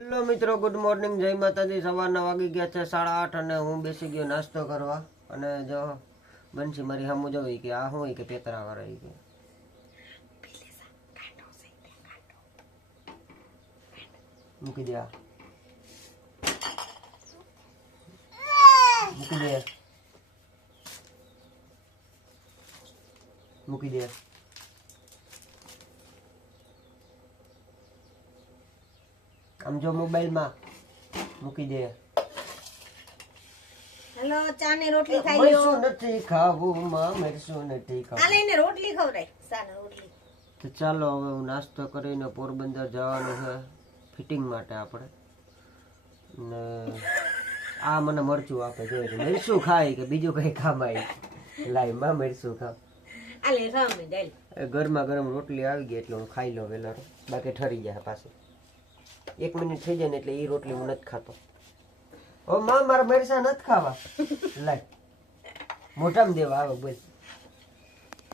Hello મિત્રો, good morning, જય માતાજી। સવારના વાગી ગયા છે 8:30 અને હું બેસી ગયો નાસ્તો કરવા। અને જો બંસી મારી સામું જોઈ કે આ શું કે પેતરા વરાઈ કે મૂકી દે, મૂકી દે, મૂકી દે। આમ જો મોબાઈલ માં મૂકી દે। હેલો, ચા ને રોટલી ખાઈ લો। મરસું નથી ખાવું માં, મરસું નથી આ ખાવું। લઈને રોટલી ખવડાય, ચા ને રોટલી। તો ચાલો હવે હું નાસ્તો કરીને પોરબંદર જવાનું છે ફિટિંગ માટે આપણે। ને આ મને મરચું આપે, જોઈ મરચું ખાય કે બીજું કઈ કામ આવી લાઈ માં મરચું ખાવ। આ લે રામે દાલ। ગરમા ગરમ રોટલી આવી ગઈ એટલે હું ખાઈ લઉં વેલા, બાકી ઠરી જાય પાછી। 1 મિનિટ થઈ જાય ને એટલે એ રોટલી હું નથી ખાતો। ઓ માં, મારા મરચા નથી ખાવા, લાય મોઢામાં દેવા આવે, બોલ।